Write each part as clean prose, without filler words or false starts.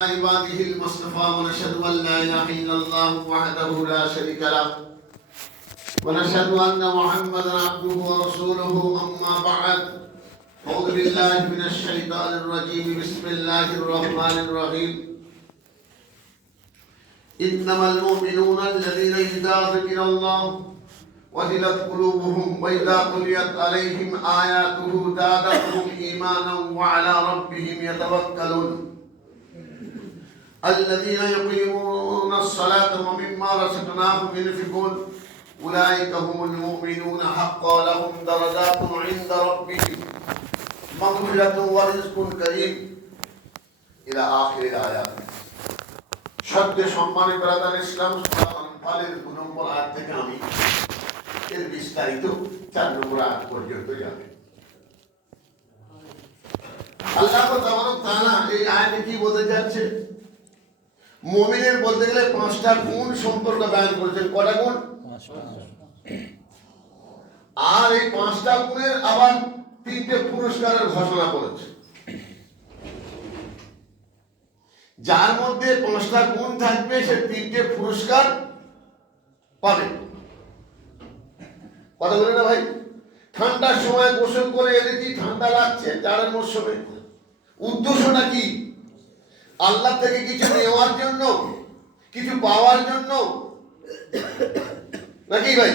عباده المصطفى ونشهد أن لا إله إلا الله وحده لا شريك له ونشهد أن محمدا عبده ورسوله أما بعد أعوذ بالله من الشيطان الرجيم بسم الله الرحمن الرحيم إنما المؤمنون الذين إذا ذكر الله وجلت قلوبهم وإذا تليت عليهم آياته زادتهم إيمانا وعلى ربهم يتوكلون الذين يقيمون الصلاة ومما رزقناهم ينفقون أولئك هم المؤمنون حقا لهم درجات عند ربهم مغفرة ورزق كريم إلى آخر الآيات شد সম্মানে ব্রাদার ইসলাম আনফালের 2 নম্বর আয়াত থেকে আমি এর বিস্তারিত 4 নম্বর আয়াত পর্যন্ত যাবে। আল্লাহ তাআলা এই আয়াতে কি বলতে যাচ্ছে? মুমিনের বলতে গেলে 5টা গুণ সম্পর্কে বয়ান করেছেন। কয়টা গুণ? 5টা। আর এই 5টা গুণের আবার 3টে পুরস্কারের ঘোষণা করেছে। যার মধ্যে 5টা গুণ থাকবে সে 3টে পুরস্কার পাবে। কথা বলে না ভাই? ঠান্ডার সময় গোসল করে এলেছি, ঠান্ডা লাগছে, জাড়ের মৌসুমে। উদ্দেশ্যটা কি? আল্লাহ থেকে কিছু নেওয়ার জন্য, কিছু পাওয়ার জন্য নাকি ভাই?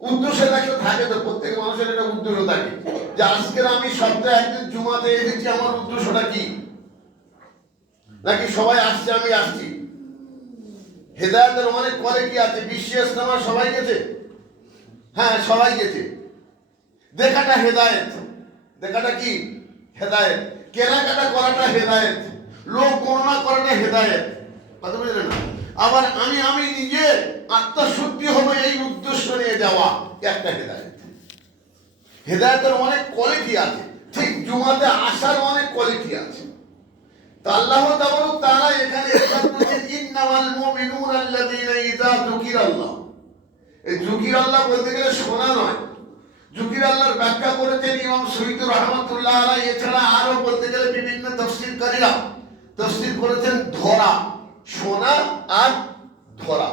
উদ্দেশ্য একটা থাকে তো, প্রত্যেক মানুষের একটা উদ্দেশ্য থাকে যে আজকের আমি সপ্তাহে একদিন জুমাতে এসেছি, আমার উদ্দেশ্যটা কি? নাকি সবাই আসছে আমি আসছি? হেদায়েতের অনেক কোয়ালিটি আছে। বিশ্ব ইস্তেমা সবাই গেছে? হ্যাঁ, সবাই গেছে। দেখাটা হেদায়েত। দেখাটা কি? হেদায়েত। কেনাকাটা করাটা হেদায়েত। লোক গণনা করাটা হেদায়েত। কথা বুঝলেন না? আবার আমি নিজে আত্মশুদ্ধি হবে এই উদ্দেশ্য নিয়ে যাওয়া একটা হেদায়েত। হেদায়েতের অনেক কোয়ালিটি আছে। ঠিক জুমাতে আসার অনেক কোয়ালিটি আছে। তো আল্লাহ তাআলা এখানে বলেছেন ইন্নামাল মুমিনুনা আল্লাযীনা ইযা যুকিরাল্লাহ। এই যুকিরাল্লাহ বলতে গেলে শোনা নয়। যুকিরাল্লাহর ব্যাখ্যা করেছেন ইমাম সুয়ুতী রাহমাতুল্লাহ আলাইহি। এছাড়া আরো বলতে গেলে বিভিন্ন তাফসীরকারীরা তাফসীর করেছেন ধরা, শোনা আর ধরা।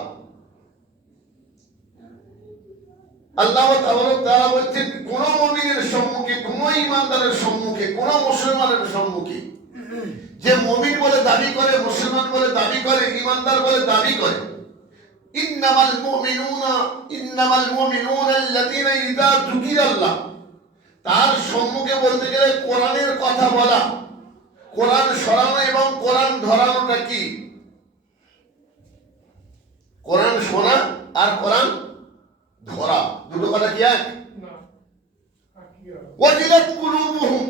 আল্লাহ তাআলা বলছেন কোন মুমিনের সম্মুখে, কোন ঈমানদারের সম্মুখে, কোন মুসলমানের সম্মুখে যে মুমিন বলে দাবি করে, মুসলমান বলে দাবি করে, ঈমানদার বলে দাবি করে, ইন্নামাল মুমিনুনা আল্লাযীনা ইযা যুকিরাল্লাহ, তার সম্মুখে বলতে গেলে কোরআনের কথা বলা, কোরআন শোনানো এবং কোরআন ধরানোটা কি? কোরআন শোনা আর কোরআন ধরা দুটো কথা কি এক? ওয়াজিলাত কুলুবুহুম,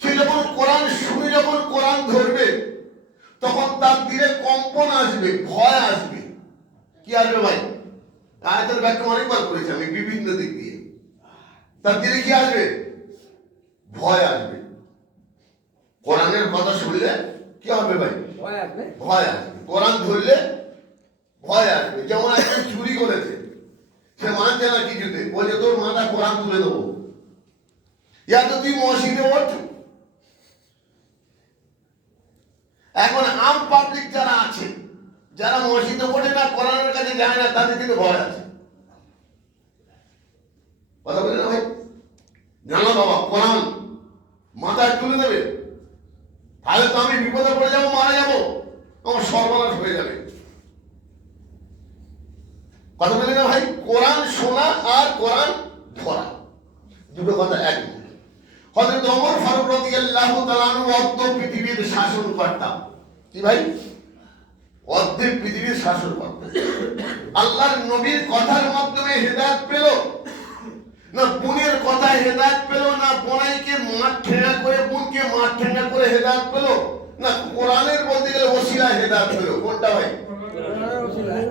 সে যখন কোরআন শুনে, যখন কোরআন ধরবে, তখন তার দিলে কম্পন আসবে, ভয় আসবে। কি আসবে ভাই? আয়াতের ব্যাখ্যা অনেকবার করেছি আমি বিভিন্ন দিক দিয়ে। তার দিলে কি আসবে? ভয় আসবে। কোরআনের কথা শুনলে কি হবে ভাই? ভয় আসবে। ভয় আসবে। কোরআন ধরলে ভয় আসবে। যেমন একজন চুরি করেছে, সে মানছে না কিছুতে, বলছে তোর মাথা কোরআন তুলে দেবো, ইয়া তো তুই মসজিদে ওঠ। এখন আম পাবলিক যারা আছে, যারা মসজিদে ওঠে না, কোরআনের কাছে যায় না, তাদের কিন্তু ভয় আছে। কথা বলে না ভাই? জানো বাবা, কোরআন মাথায় তুলে দেবে, তাহলে তো আমি বিপদে পড়ে যাবো, মারা যাবো, আমার সর্বনাশ হয়ে যাবে। কথা বলি না ভাই? কোরআন শোনা আর কোরআন ধরা দুটো কথা এক। হযরত ওমর ফারুক রাদিয়াল্লাহু তাআলা আনহু অর্ধেক পৃথিবীর শাসনকর্তা। কি ভাই? অর্ধেক পৃথিবীর শাসনকর্তা। আল্লাহর নবীর কথার মাধ্যমে হেদায়েত পেল না, বোনের কথায় হেদায়েত পেল না, বোনাইকে মাঠ ঠেঙা করে, বোনকে মাঠ ঠেঙা করে হেদায়েত পেল না, কোরআনের বলতে গেলে ওসিলায় হেদায়েত পেল। কোনটা ভাই?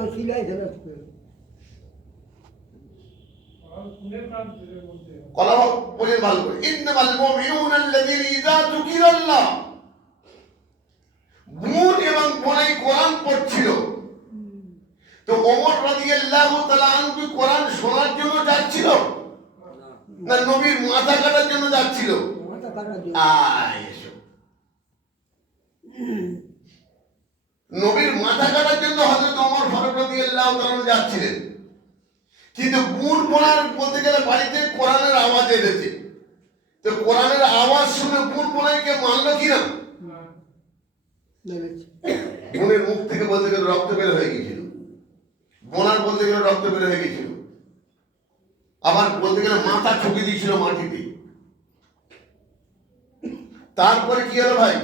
ওসিলায় হেদায়েত পেল। কথা বলেন ভালো করে। ইন্নামাল মুমিনুনা আল্লাযীনা ইযা যুকিরাল্লাহ। বোন এবং বোনাই কোরআন পড়ছিল, তো ওমর রাদিয়াল্লাহু তাআলা আনহু কোরআন শোনার জন্য যাচ্ছিল না নবীর মাথা কাটার জন্য যাচ্ছিল? মাথা কাটার জন্য। নবীর মাথা কাটার জন্য হযরত ওমর ফারুক রাদিয়াল্লাহু তাআলা যাচ্ছিলেন, কিন্তু বুন বোনার বলতে গেলে বাড়িতে কোরআনের আওয়াজ এসেছে। তো কোরআনের আওয়াজ শুনে বুন বোনাইকে মানলো কিনা? বোনের মুখ থেকে বলতে গেলে রক্ত বের হয়ে গেছিল, বোনার বলতে গেলে রক্ত বের হয়ে গেছিল, আবার বলতে গেলে মাথা ঠুকে দিয়েছিল মাটিতে। তারপরে কি হলো ভাই?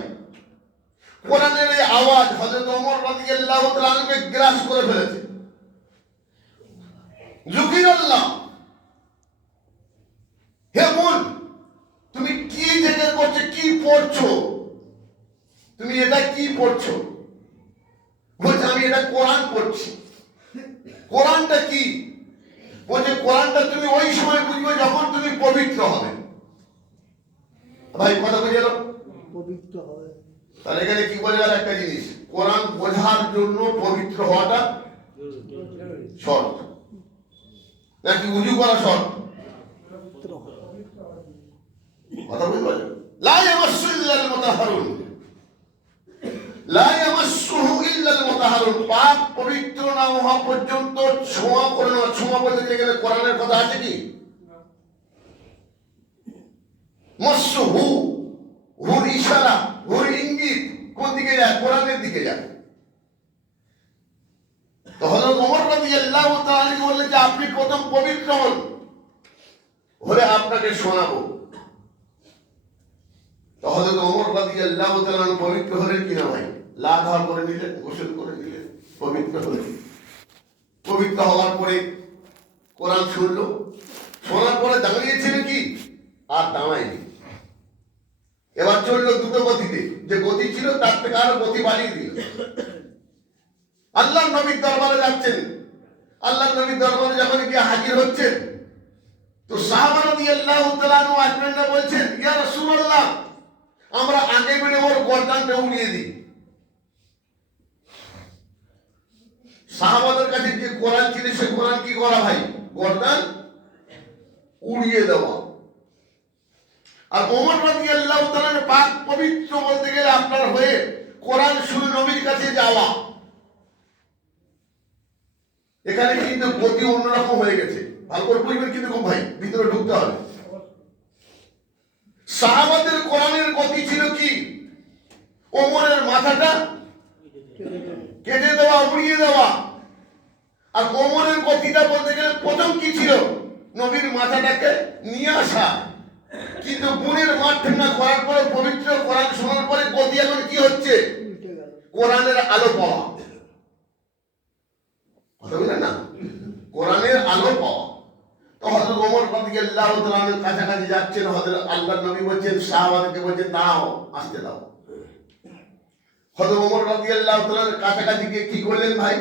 কোরআনের এই আওয়াজ হযরত ওমর রাদিয়াল্লাহু তাআলা আনহুকে গ্রাস করে ফেলেছে। যুকিরাল্লাহ, হে বোন, তুমি কি জিজ্ঞেস করছো? কি পড়ছো তুমি? এটা কি পড়ছো? বলছে আমি এটা কোরআন পড়ছি। কোরআনটা কি? বলছে কোরআনটা তুমি ওই সময় বুঝবে যখন তুমি পবিত্র হবে। ভাই কথা বুঝে গেল? পবিত্র হবে। তাহলে এখানে কি বোঝা গেল? একটা জিনিস, কোরআন বোঝার জন্য পবিত্র হওয়াটা শর্ত, নাকি উজু করা শর্ত? কথা বুঝতে পারছেন? লা ইয়ামাসসু ইল্লাল মুতাহহারুন, লা ইয়ামাসসুহু ইল্লাল মুতাহহারুন। পাক পবিত্র না হওয়া পর্যন্ত ছোঁয়া করে না। ছোঁয়া বলতে গেলে কোরআনের কথা আছে কি? মাসসুহু, হুর ইশারা, হুর ইঙ্গিত কোন দিকে যায়? কোরআনের দিকে যায়। তো হযরত ওমর রাদিয়াল্লাহু তাআলা বললেন যে আপনি প্রথম পবিত্র হন, হলে আপনাকে শোনাবো। তো হযরত ওমর রাদিয়াল্লাহু তাআলা পবিত্র হলেন কিনা ভাই? লাঘা করে নিলেন, গোসল করে নিলেন, পবিত্র হলেন। পবিত্র হওয়ার পরে কোরআন শুনলো, শোনার পরে দাঁড়িয়েছিলেন কি? আর দাঁড়ায়নি। এবার চললো দ্রুত গতিতে, যে গতি ছিল তার থেকে আরো গতি বাড়িয়ে দিল। আল্লাহর নবীর দরবারে যাচ্ছেন। আল্লাহর নবীর দরবারে যখন গিয়ে হাজির হচ্ছেন, তো সাহাবা রাদিয়াল্লাহু তাআলা আনহু আসবেন না, বলছেন ইয়া রাসূলুল্লাহ, আমরা আগে বেড়ে ওর গর্দানটা উড়িয়ে দিই। সাহাবাদের কাছে যে কোরআন ছিল, সে কোরআন কি করা ভাই? গর্দান উড়িয়ে দেওয়া। আর ওমর রাদিয়াল্লাহু তাআলা পাক পবিত্র বলতে গেলে আপনার হয়ে কোরআন শুনে নবীর কাছে যাওয়া। এখানে কিন্তু গতি অন্যরকম হয়ে গেছে। ভালো করে বুঝবেন কিন্তু ভাই, ভিতরে ঢুকতে হবে। সাহাবাদের কোরআনের গতি ছিল কি? ওমরের মাথাটা কেটে দেওয়া, উড়িয়ে দেওয়া। আর ওমরের গতিটা বলতে গেলে প্রথম কি ছিল? নবীর মাথাটাকে নিয়ে আসা। কিন্তু বুনের মাঠ ঠান্ডা করার পরে, পবিত্র কোরআন শোনার পরে গতি এখন কি হচ্ছে? কোরআনের আলো পাওয়া। কথা বলেন না, কোরআনের আলো পাওয়া। তো হযরত ওমর রাদিয়াল্লাহু তাআলার কাছাকাছি যাচ্ছেন, হযরত আল্লাহর নবী বলছেন, সাহাবাদেরকে বলছেন দাও, আসতে দাও। হযরত ওমর রাদিয়াল্লাহু তাআলার কাছাকাছি গিয়ে কি করলেন ভাই?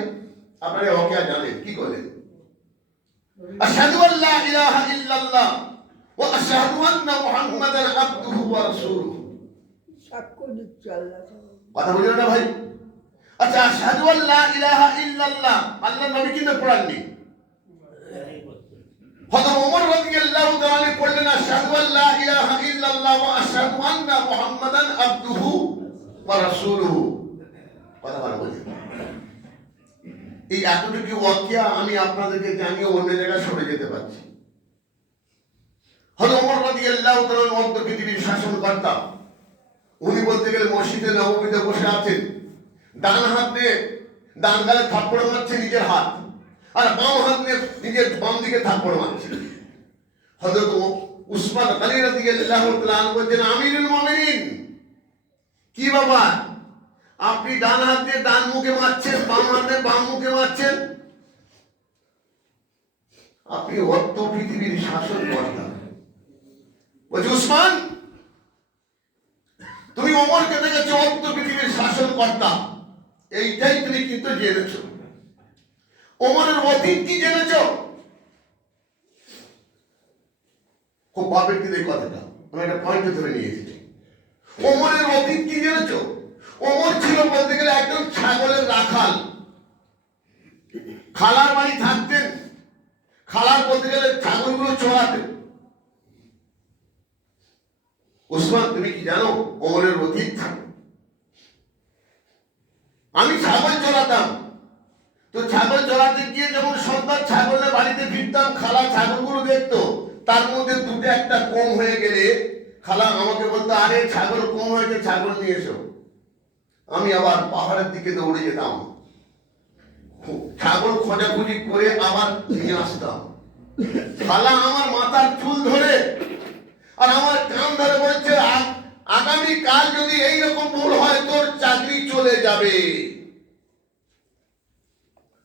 আপনারা ওকে জানেন কি করলেন? আশহাদু আল্লা ইলাহা ইল্লাল্লাহ ওয়া আশহাদু আন্না মুহাম্মাদান আবদুহু ওয়া রাসূলুহু। সাক্ষ্য দিচ্ছি আল্লাহ। কথা বুঝলেন না ভাই? আচ্ছা, আশহাদু আল্লা ইলাহা ইল্লাল্লাহ আল্লাহর নবী কিন্তু পড়াননি। হযরত ওমর রাদিয়াল্লাহু তাআলা পড়লেন আশহাদু আল্লা ইলাহা ইল্লাল্লাহ ওয়া আশহাদু আন্না মুহাম্মাদান আবদুহু ওয়া রাসূলুহু। কথা বলা বলি। এই এতটুকু ওয়াকিয়া আমি আপনাদেরকে জানিয়ে অন্য জায়গায় সরে যেতে পারছি। হযরত ওমর রাদিয়াল্লাহু তাআলা মধ্য পৃথিবীর শাসনকর্তা। উনি বলতে গেলে মসজিদে নববীতে বসে আছেন, ডান হাত দিয়ে ডান গালে থাপ্পড় মারছে নিজের হাত, আর বাম হাত দিয়ে নিজের বাম দিকে থাপ্পড় মারছে। হযরত উসমান গনি রাদিয়াল্লাহু তাআলা বলছেন, আমিরুল মুমিনিন, কি বাবা আপনি ডান হাত দিয়ে ডান মুখে মারছেন, বাম হাত দিয়ে বাম মুখে মারছেন? আপনি অর্থ পৃথিবীর শাসনকর্তা। বলছে উসমান, তুমি ওমরকে দেখেছো অর্থ পৃথিবীর শাসনকর্তা, এইটাই তুমি কিন্তু জেনেছো। ওমরের অতীত কি জেনেছো? খুব ভাবের কি কথাটা আমি একটা পয়েন্টে ধরে নিয়েছি। ওমরের অতীত কি জেনেছো? ওমর ছিল বলতে গেলে একজন ছাগলের রাখাল। খালার বাড়ি থাকতেন, খালার বলতে গেলে ছাগলগুলো চড়াতেন। উসমান, তুমি কি জানো ওমরের অতীত? আমি ছাগল চড়াতাম, তো ছাগল চড়াতে গিয়ে যখন সন্ধ্যার ছাগলের বাড়িতে ফিরতাম, খালা ছাগলগুলো দেখতো, তার মধ্যে দুটো একটা কম হয়ে গেলে খালা আমাকে বলতো, আরে ছাগল কম হয়েছে, ছাগল নিয়ে এসো। আমি আবার পাহাড়ের দিকে দৌড়ে যেতাম, ছাগল খোঁজাখুঁজি করে আবার নিয়ে আসতাম। খালা আমার মাথার চুল ধরে আর আমার কান ধরে বলছে, আগামী কাল যদি এইরকম ভুল হয় তোর চাকরি চলে যাবে।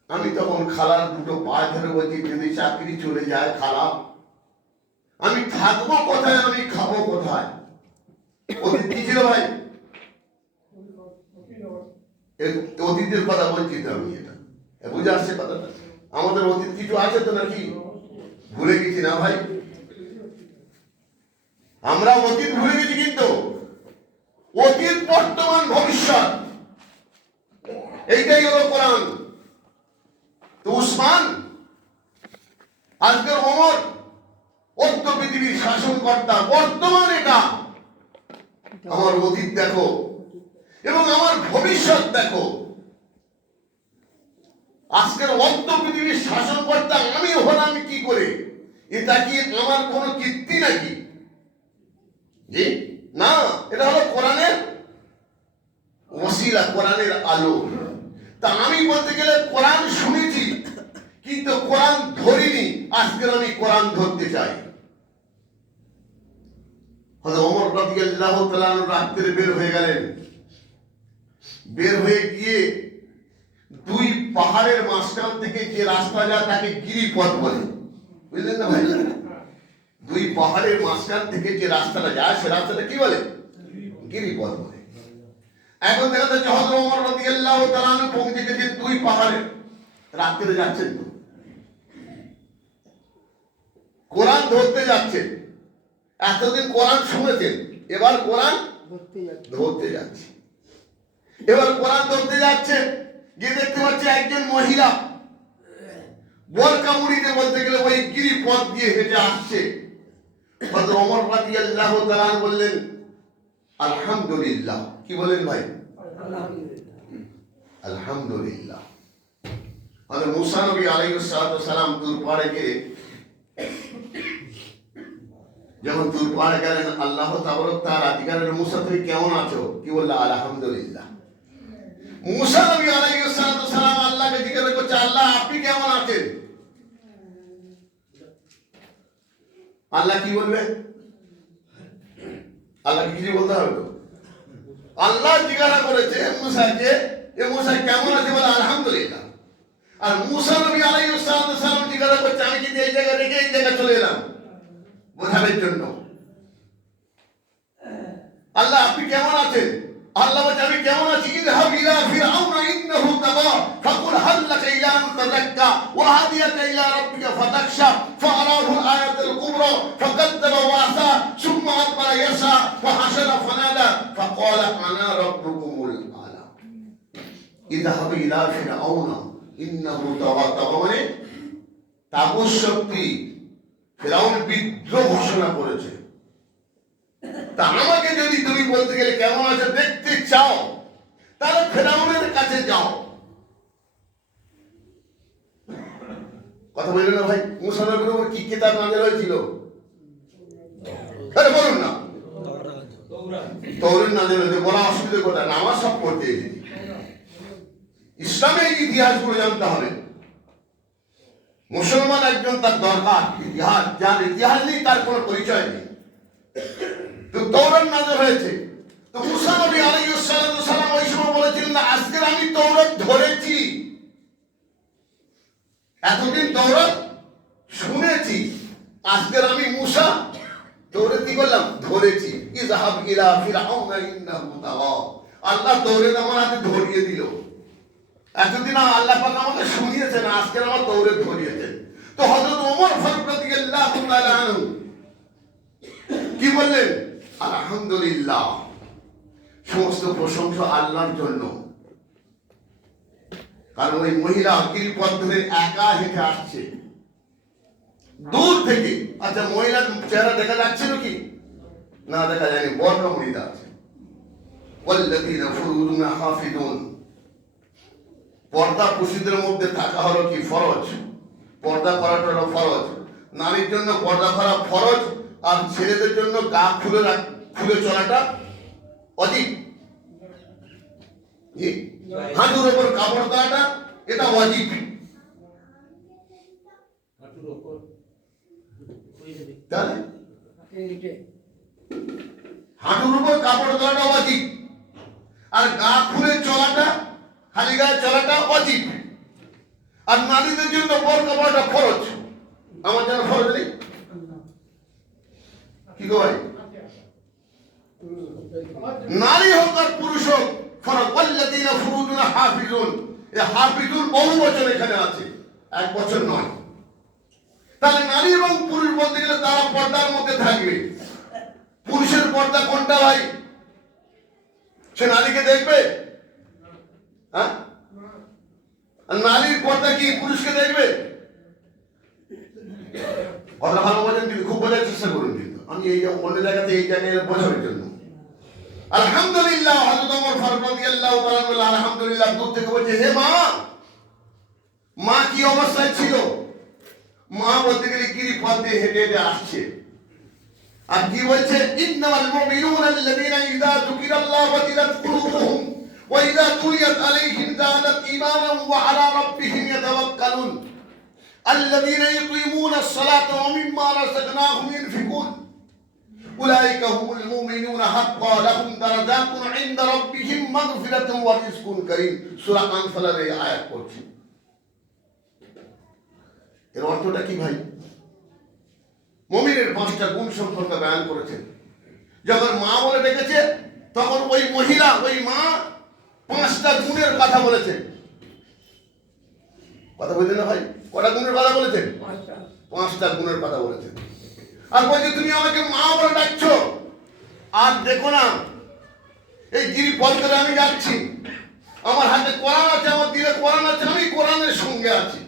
আমি তখন খালার দুটো পা ধরে বলছি, যদি চাকরি চলে যায় খালা, আমি থাকবো কোথায়, আমি খাবো কোথায়? অতীত কি ছিল ভাই? অতীতের কথা বলছি তো আমি, এটা বুঝে আসছে কথাটা? আমাদের অতীত কিছু আছে তো নাকি? ভুলে গেছি না ভাই? আমরা অতীত ভুলে গেছি, কিন্তু অতীত, বর্তমান, ভবিষ্যৎ, এইটাই হলো কোরআন। তো উসমান, আজকের ওমর, অর্থ পৃথিবীর শাসনকর্তা, বর্তমান এটা। আমার অতীত দেখো এবং আমার ভবিষ্যৎ দেখো। আজকের অর্থ পৃথিবীর শাসনকর্তা আমি হলাম কি করে? এটা কি আমার কোনো কীর্তি নাকি? জি না, এটা হলো কোরআনের ওসিলা, কোরআনের আলো। তা আমি বলতে গেলে কোরআন শুনেছি, কিন্তু কোরআন ধরিনি। আজকে আমি কোরআন ধরতে চাই। হযরত ওমর রাদিয়াল্লাহু তাআলা রাত্রে বের হয়ে গেলেন। বের হয়ে গিয়ে দুই পাহাড়ের মাঝখান থেকে যে রাস্তা যায় তাকে গিরিপথ বলে, বুঝলেন না ভাই? দুই পাহাড়ের মাঝখান থেকে যে রাস্তাটা যায় সে রাস্তাটা কি বলে? গিরিপথ বলে। এখন দেখা যাচ্ছে হযরত ওমর রাদিয়াল্লাহু তাআলা পৌঁছে গেছেন দুই পাহাড়ে, রাত্রে যাচ্ছেন তো, কোরআন ধরতে যাচ্ছেন। এতদিন কোরআন শুনেছেন, এবার কোরআন ধরতে যাচ্ছে। এবার কোরআন ধরতে যাচ্ছে, গিয়ে দেখতে পাচ্ছে একজন মহিলা বোরকা মুড়িতে, বলতে গেলে ওই গিরিপথ দিয়ে হেঁটে আসছে। হযরত ওমর রাদিয়াল্লাহু তাআলা বললেন, আলহামদুলিল্লাহ। কি বলেন ভাই? আলহামদুলিল্লাহ। হযরত মুসা নবী আলাইহিস সালাম তুর পাড়ে গিয়ে, যখন তুর পাড়ে গেলেন, আল্লাহ তাবারক তাআলা জিজ্ঞাসা, মুসা তুমি কেমন আছো? কি বললা? আলহামদুলিল্লাহ। মুসা নবী আলাইহিস সালাম আল্লাহকে জিজ্ঞাসা করছে, আল্লাহ আপনি কেমন আছেন? আল্লাহ কি বলবে? আল্লাহ কিছু বলতে হবে তো? আল্লাহ জিজ্ঞাসা করেছে মুসাকে, এ মুসা কেমন আছে? বলে আলহামদুলিল্লাহ। আর মুসা নবী আলাইহিস সালাম জিজ্ঞাসা করছে, আমি যদি এই জায়গা রেখে এই জায়গা চলে এলাম বোঝানোর জন্য, আল্লাহ আপনি কেমন আছেন? আল্লাহ বলছে আমি কেমন আছি? ইযহাব ইলা ফিরআউনা ইন্নাহু তাগা ফাকুল হাল লাকা ইলা আন তাযাক্কা ওয়া হাদিয়াকা ইলা রাব্বিকা ফাতাখশা ফাআরাহু আল-আয়াতুল কুবরা ফাকাদ্দাবা ওয়া আসা সুম্মা আদবারা ইয়াসা ওয়া হাশারা ফানাদা ফাকালা আনা রাব্বুকুমুল আ'লা। ইযহাব ইলা ফিরআউনা ইন্নাহু তাগা। তাগা মানে তাগুত শক্তি। ফিরআউন বিদ্রোহ ঘোষণা করেছে। তা আমাকে যদি তুমি বলতে গেলে কেমন আছে দেখতে চাও, তাহলে ফেরাউনের কাছে যাও। কথা বললেন না ভাই? মুসা নবীর উপর কি কিতাব নাযিল হয়েছিল? আরে বলুন না। তৌরাত নাযিল হয়েছে। বলা অসুবিধা কোথায়? নামাজ সব পড়তে এসেছি। ইসলামের ইতিহাসগুলো জানতে হবে। মুসলমান একজন তার দরকার ইতিহাস, যার ইতিহাস নেই তার কোনো পরিচয় নেই। তো তৌরাত নাযিল হয়েছে। তো মুসা নবী আলাইহিস সালাম ওই সময় বলেছিলেন, না আজকে আমি তৌরাত ধরেছি। এতদিন তৌরাত শুনেছি, আজকে আমি মুসা তৌরাত কি করলাম? ধরেছি। ইযহাব ইলা ফিরআউনা ইন্নাহু তাগা। আল্লাহ তৌরাত আমার হাতে ধরিয়ে দিল। এতদিন আল্লাহ পাক আমাকে শুনিয়েছেন, আজকে আমার তৌরাত ধরিয়েছেন। তো হযরত ওমর ফারুক রাদিয়াল্লাহু তাআলা আনহু কি বললেন? আলহামদুলিল্লাহ, সমস্ত প্রশংসা আল্লাহর জন্য। কারণ ওই মহিলা গিরিপথ ধরে একা হেঁটে আসছে দূর থেকে। আচ্ছা, মহিলার চেহারা দেখা যাচ্ছিল কি? না, দেখা যায়নি। বর্ণ মহিলা আছে। ওয়াল্লাযীনা ফুরুজুহুম হাফিজুন। পর্দা পুরুষদের মধ্যে থাকা হলো কি ফরজ, পর্দা করাটা হলো ফরজ। নারীর জন্য পর্দা করা ফরজ, আর ছেলেদের জন্য গা খুলে চলাটা অধিক। হাঁটুর ওপর কাপড় দেওয়াটা এটা অধিক। হাঁটুর উপর কাপড় দেওয়াটা অধিক, আর গা খুলে চলাটা, খালি গায়ে চলাটা অধিক। আর নারীদের জন্য বোরকা পরাটা ফরজ। আমার জন্য ফরজ নেই কি গো ভাই? নারী হোক আর পুরুষ হোক ফরজ। ওয়াল্লাযীনা ফুরুজুনা হাফিজুন, এই হাফিজুন বহু বচন এখানে আছে, এক বচন নয়। তাহলে নারী এবং পুরুষ বলতে গেলে তারা পর্দার মধ্যে থাকবে। পুরুষের পর্দা কোনটা ভাই? সে নারীকে দেখবে? হ্যাঁ, নারীর পর্দা কি পুরুষকে দেখবে? কথা ভালো বোঝেন, কিন্তু খুব বোঝার চেষ্টা করুন। কিন্তু আমি এই অন্য জায়গাতে এই জায়গায় বোঝানোর জন্য আলহামদুলিল্লাহ, হযরত ওমর ফারুক রাদিয়াল্লাহু তাআলা বলেন আলহামদুলিল্লাহ, দূর থেকে বলছে হে মা। মা কি অবস্থায় ছিল? মা বলতে গেলে গিরিপথ দিয়ে হেঁটে হেঁটে আসছে, আর কি বলছে? ইন্নামাল মুমিনুনা আল্লাযীনা ইযা যুকিরাল্লাহু ওয়াজিলাত কুলুবুহুম ওয়া ইযা তুলিয়াত আলাইহিম যাদাত ঈমানান ওয়া আলা রাব্বিহিম ইয়াতাওয়াক্কালুন আল্লাযীনা ইউকিমুনাস সালাতা ওয়া মিম্মা রাযাকনাহুম ইউনফিকুন উলাইকা হুমুল মুমিনুনা হাক্কান লাহুম দারাজাতুন ইনদা রাব্বিহিম মাগফিরাতুন ওয়া রিজকুন কারীম। সূরা আনফালের এই আয়াত পড়ছি। এর অর্থটা কি ভাই? মুমিনের 5টা গুণ সম্পর্কে বয়ান করেছেন। যখন মা বলে ডেকেছে তখন ওই মহিলা, ওই মা 5টা গুণের কথা বলেছেন। কথা বললেন না ভাই? কটা গুণের কথা বলেছেন? 5টা গুণের কথা বলেছেন। আর বলছে তুমি আমাকে মা বলে ডাকছো। আর দেখো না, এই গিরিপথ ধরে আমি যাচ্ছি, আমার হাতে কোরআন আছে, আমার দিলে কোরআন আছে, আমি কোরআনের সঙ্গে আছি।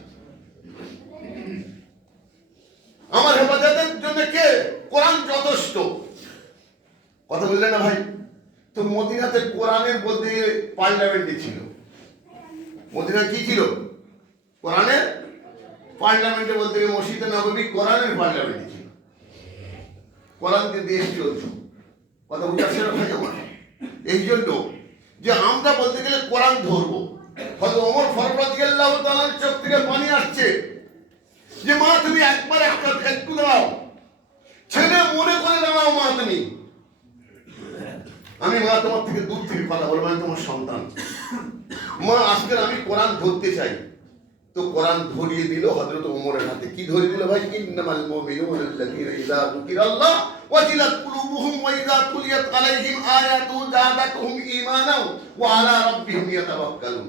আমার হেফাজতের জন্য কে? কোরআন যথেষ্ট। কথা বললেন না ভাই? তো মদিনাতে কোরআনের বলতে গেলে পার্লামেন্টে ছিল। মদিনা কি ছিল? কোরআনের পার্লামেন্টে বলতে গেলে মসজিদে নববী কোরআনের পার্লামেন্টে ছিল। কোরআনকে দেশ চলছে। কথা বুঝতে পারছেন ভাই আমার? এই জন্য যে আমরা বলতে গেলে কোরআন ধরবো। হয়তো ওমর ফারুক রাদিয়াল্লাহু তাআলার চোখ থেকে পানি আসছে যে মা তুমি একবার একটু দাও, ছেলে মনে করে দাও মা তুমি। আমি মা তোমার থেকে দূর থেকে কথা বলবো, আমি তোমার সন্তান। মা আজকে আমি কোরআন ধরতে চাই। তো কোরআন ধরিয়ে দিল হযরত ওমরের হাতে। কি ধরিয়ে দিল ভাই? ইন্নামাল মুমিনুনা আল্লাযীনা ইযা যুকিরাল্লাহ ওয়াজিলাত কুলুবুহুম ওয়া ইযা তুলিয়াত আলাইহিম আয়াতু যাদাতুহুম ঈমানান ওয়া আলা রাব্বিহিম ইয়াতাওয়াক্কালুন।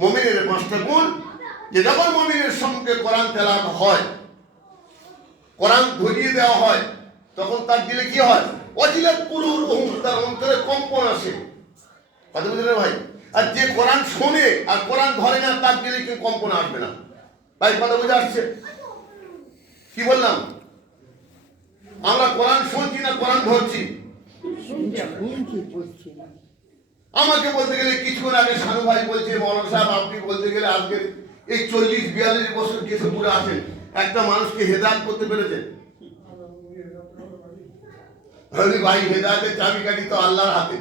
মুমিনের 5টা গুণ, যে যখন মুমিনের সঙ্গে কোরআন তেলাওয়াত হয়, কোরআন ধরিয়ে দেওয়া হয়, তখন তার দিলে কি হয়? ওয়াজিলাত কুলুবুহুম, তার অন্তরে কম্পন আসে। কথা বুঝলেন ভাই? আর যে কোরআন শোনে আর কোরআন ধরে না, তার দিলে কি কম্পন আসবে না ভাই? কথা বুঝে আসছে? কি বললাম? আমরা কোরআন শুনছি না কোরআন ধরছি? আমাকে বলতে গেলে কিছুক্ষণ আগে শানু ভাই বলছে, মৌলানা সাহেব আপনি বলতে গেলে আজকে এই 40-42 বছর কেশবপুরে আছেন, একটা মানুষকে হেদায়েত করতে পেরেছেন? ভাই হেদায়েতের চাবিকাঠি তো আল্লাহর হাতে,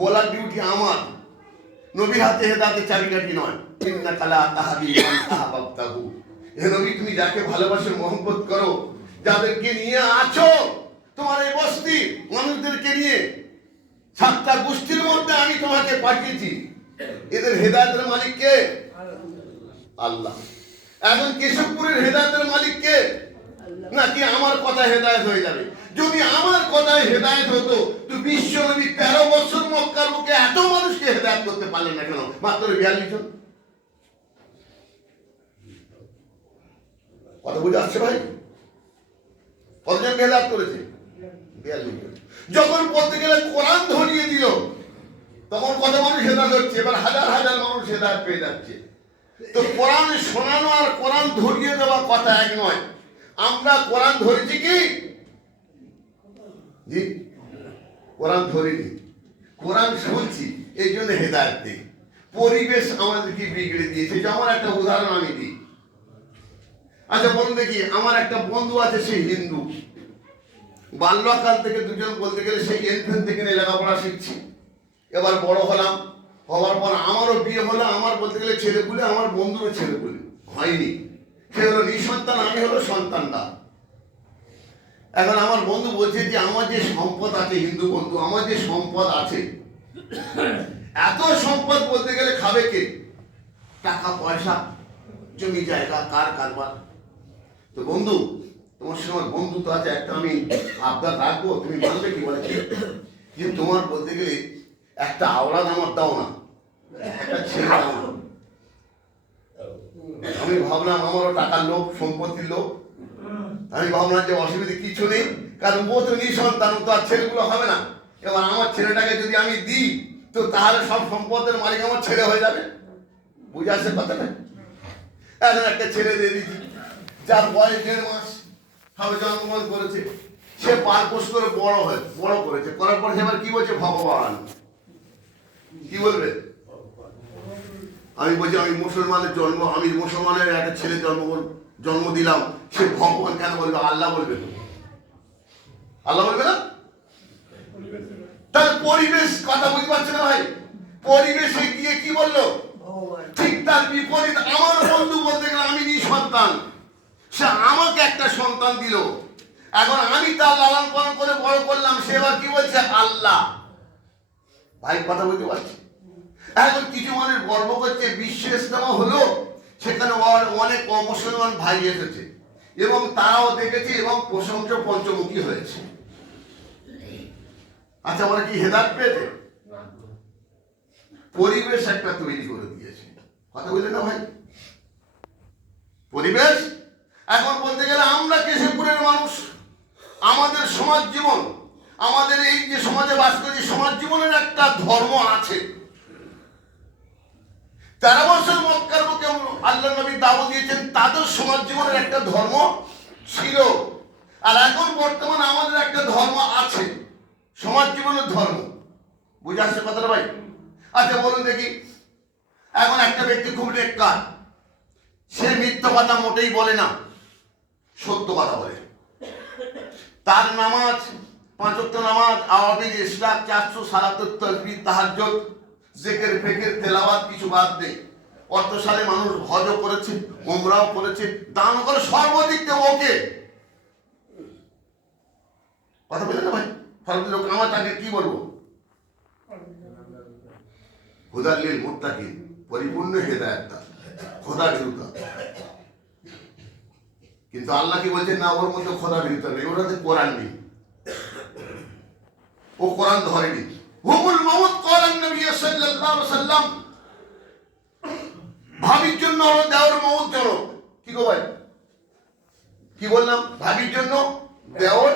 বলার ডিউটি আমার। নবীর হাতে হেদায়েতের চাবিকাঠি নয়। ইন্নাকা লা তাহদি মান আহবাবতাহু। হে নবী, তুমি যাকে ভালোবাসো, মহব্বত করো, যাদেরকে নিয়ে আছো তোমার এই বস্তি মানুষদেরকে নিয়ে, 7টা গোষ্ঠীর মধ্যে আমি তোমাকে পাঠিয়েছি, এদের হেদায়েতের মালিক কে? আল্লাহ। এখন কেশবপুরের হেদায়েতের মালিক কে? নাকি আমার কথায় হেদায়েত হয়ে যাবে? যদি আমার কথায় হেদায়েত হতো তো বিশ্ব নবী 13 বছর মক্কার বুকে এত মানুষকে হেদায়েত করতে পারলেন না কেন? মাত্র 42 জন। কথা বুঝে আসছে ভাই? কতজনকে হেদায়েত করেছে? 42 জন। যখন বলতে গেলে কোরআন ধরিয়ে দিল, তখন কত মানুষ হেদায়েত হচ্ছে? এবার হাজার হাজার মানুষ হেদায়েত পেয়ে যাচ্ছে। তো কোরআন শোনানো আর কোরআন ধরিয়ে দেওয়া কথা এক নয়। আমরা কোরআন ধরেছি কি? জি, কোরআন ধরিনি, কোরআন শুনছি, এই জন্য হেদায়েত নেই। পরিবেশ আমাদেরকে বিগড়ে দিয়েছে। যেমন একটা উদাহরণ আমি দিই। আচ্ছা বলুন দেখি, আমার একটা বন্ধু আছে, সে হিন্দু। বাল্যকাল থেকে দুজন বলতে গেলে সেই এনফেন থেকে লেখাপড়া শিখছি। এবার বড় হলাম, হওয়ার পর আমারও বিয়ে হলো। আমার বলতে গেলে ছেলেপুলে, আমার বন্ধুরও ছেলেপুলে হয়নি। সে হলো নিঃসন্তান, আমি হলো সন্তানটা। এখন আমার বন্ধু বলছে যে আমার যে সম্পদ আছে, হিন্দু বন্ধু, আমার যে সম্পদ আছে, এত সম্পদ বলতে গেলে খাবে কে? টাকা পয়সা, জমি জায়গা, কার কারবার। তো বন্ধু, তোমার সঙ্গে আমার বন্ধু তো আছে, একটা আমি আবদার রাখবো, তুমি মানবে কি? বলে যে তোমার বলতে গেলে একটা আওলাদ আমার দাও না, একটা ছেলে দাও না। আমি ভাবলাম আমারও টাকার লোভ, সম্পত্তির লোভ। আমি ভাবলাম যে অসুবিধা কিছু নেই, কারণ ও তো নিঃসন্তান, তো আর ছেলেগুলো হবে না। এবার আমার ছেলেটাকে যদি আমি দিই, তো তাহলে সব সম্পদের মালিক আমার ছেলে হয়ে যাবে। বুঝে আসছে কথাটা? এখন একটা ছেলে দিয়ে দিচ্ছি, যার বয়স 1.5 মাস হবে, জন্মগ্রহণ করেছে। সে পারপোষ করে বড় করেছে। করার পর সে এবার কি বলছে? ভগবান। কি বলবে? আমি বলছি আমি মুসলমানের একটা ছেলে জন্ম দিলাম, সে ভগবান কেন বলবে? আল্লাহ বলবে তো। আল্লাহ বলবে না? তার পরিবেশ কথা বুঝতে পারছে না ভাই। পরিবেশে গিয়ে কি বললো? ঠিক তার বিপরীত। আমার বন্ধু বলতে গেলে আমি নিঃসন্তান, সে আমাকে একটা সন্তান দিল। এখন আমি তার লালন পালন করে বড় করলাম, সে এবার কি বলছে? আল্লাহ। ভাই কথা বুঝতে পারছি? এখন কিছু মানুষ গর্ব করছে, বিশ্ব ইজতেমা হলো, সেখানে অনেক অমুসলমান ভাই এসেছে এবং তারাও দেখেছে এবং প্রশংসা পঞ্চমুখী হয়েছে। আচ্ছা, ওরা কি হেদায়েত পেয়েছে? পরিবেশ একটা তৈরি করে দিয়েছে। কথা বললেন না ভাই? পরিবেশ। এখন বলতে গেলে আমরা কেশবপুরের মানুষ, আমাদের সমাজ জীবন, আমাদের এই যে সমাজে বাস করি, সমাজ জীবনের একটা ধর্ম আছে। 13 বছর মক্কার বুকে আল্লাহ নবী দাওয়াত দিয়েছেন, তাদের সমাজ জীবনের একটা ধর্ম ছিল। আর এখন বর্তমানে আমাদের একটা ধর্ম আছে, সমাজ জীবনের ধর্ম। বুঝে আসছে কথাটা ভাই? আচ্ছা বলুন দেখি, এখন একটা ব্যক্তি খুব নেককার, সে মিথ্যা কথা মোটেই বলে না, সত্য কথা বলে। তার নামাজ 5 ওয়াক্ত নামাজ, আওয়াবিল, ইসলাম, 400 সালাতুত তাসবিহ, তাহাজ্জুদ, জিকির, ফিকির, তেলাওয়াত কিছু বাদ নেই। অর্থশালী মানুষ, হজও করেছে, উমরাও করেছে, দান করে, সর্বদিক থেকে ওকে। কথা বলে না ভাই? সর্বদিক আমার তাকে কি বলবো? হুদাল লিল মুত্তাকিন, পরিপূর্ণ হেদায়েত, খোদা বিরুদ্ধা। কিন্তু আল্লাহ কি বলছেন? না, ওর মধ্যে খোদা বিরুদ্ধা নেই, ওর হাতে কোরআন নেই, ও কোরআন ধরেনি। হুমুল মাউত ক্বালান নবী সাল্লাল্লাহু আলাইহি ওয়াসাল্লাম, ভাবির জন্য হলো দেওর মউত জনক। কি গো ভাই? কি বললাম? ভাবির জন্য দেওর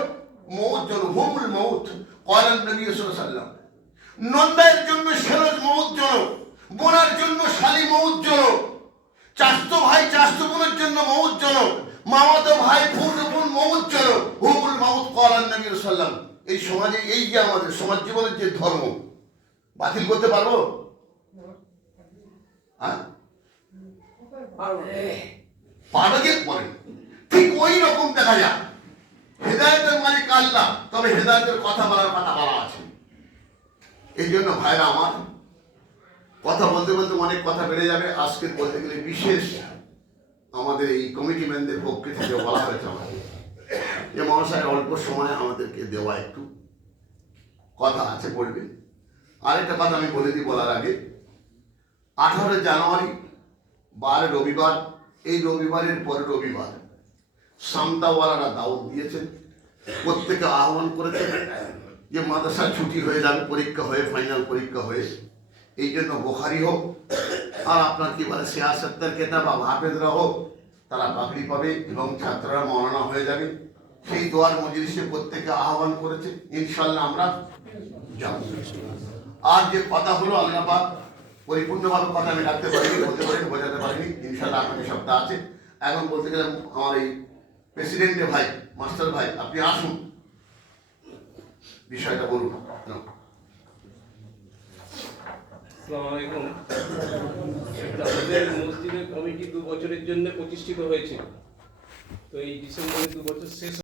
মউত জনক। হুমুল মাউত ক্বালান নবী সাল্লাল্লাহু আলাইহি ওয়াসাল্লাম। নন্দায়ের জন্য সেরজ মউত জনক, বোনার জন্য শালি মউত জনক, চাস্তো ভাই চাস্তো বোনের জন্য মউত জনক, মামাতো ভাই ফুটো বোন মউত জনক। হুমুল মাউত ক্বালান নবী সাল্লাল্লাহু আলাইহি ওয়াসাল্লাম। এই সমাজে, এই যে আমাদের সমাজ জীবনের যে ধর্ম, বাতিল করতে পারবো? পারবে কে? বলেন। ঠিক ওই রকম দেখা যায়, হেদায়েতের মালিক আল্লাহ, তবে হেদায়েতের কথা বলার কথা বলা আছে। এই জন্য ভাইরা আমার, কথা বলতে বলতে অনেক কথা বেড়ে যাবে। আজকে বলতে গেলে বিশেষ আমাদের এই কমিটি ম্যানদের পক্ষে থেকে বলা হয়েছে আমাদের যে মহাশয় অল্প সময় আমাদেরকে দেওয়া একটু কথা আছে, বলবেন। আরেকটা কথা আমি বলে দিই বলার আগে, 18 জানুয়ারি 12 রবিবার, এই রবিবারের পরে রবিবার সামতাওয়ালারা দাওয়াত দিয়েছেন, প্রত্যেকে আহ্বান করেছেন যে মাদ্রাসা ছুটি হয়ে যাবে, পরীক্ষা হয়ে, ফাইনাল পরীক্ষা হয়ে। এই জন্য বুখারি হোক আর আপনার কি বলে সিয়াসতের কেতাব বা হাফেজরা হোক, তারা পাগড়ি পাবে এবং ছাত্ররা মওলানা হয়ে যাবে। সেই দোয়ার মজলিসে প্রত্যেকে আহ্বান করেছে, ইনশাআল্লাহ আমরা যাব। আর যে কথা হলো, আল্লাহ পাক পরিপূর্ণভাবে কথা আমি রাখতে পারিনি, বলতে পারিনি, বোঝাতে পারিনি। ইনশাআল্লাহ আগামী সপ্তাহ আছে। এখন বলতে গেলে আমার এই প্রেসিডেন্টের ভাই, মাস্টার ভাই, আপনি আসুন, বিষয়টা বলুন। আসসালামু আলাইকুম। আমাদের মসজিদের কমিটি 2 বছরের জন্য প্রতিষ্ঠিত হয়েছিল। তো এই ডিসেম্বরে 2 বছর শেষ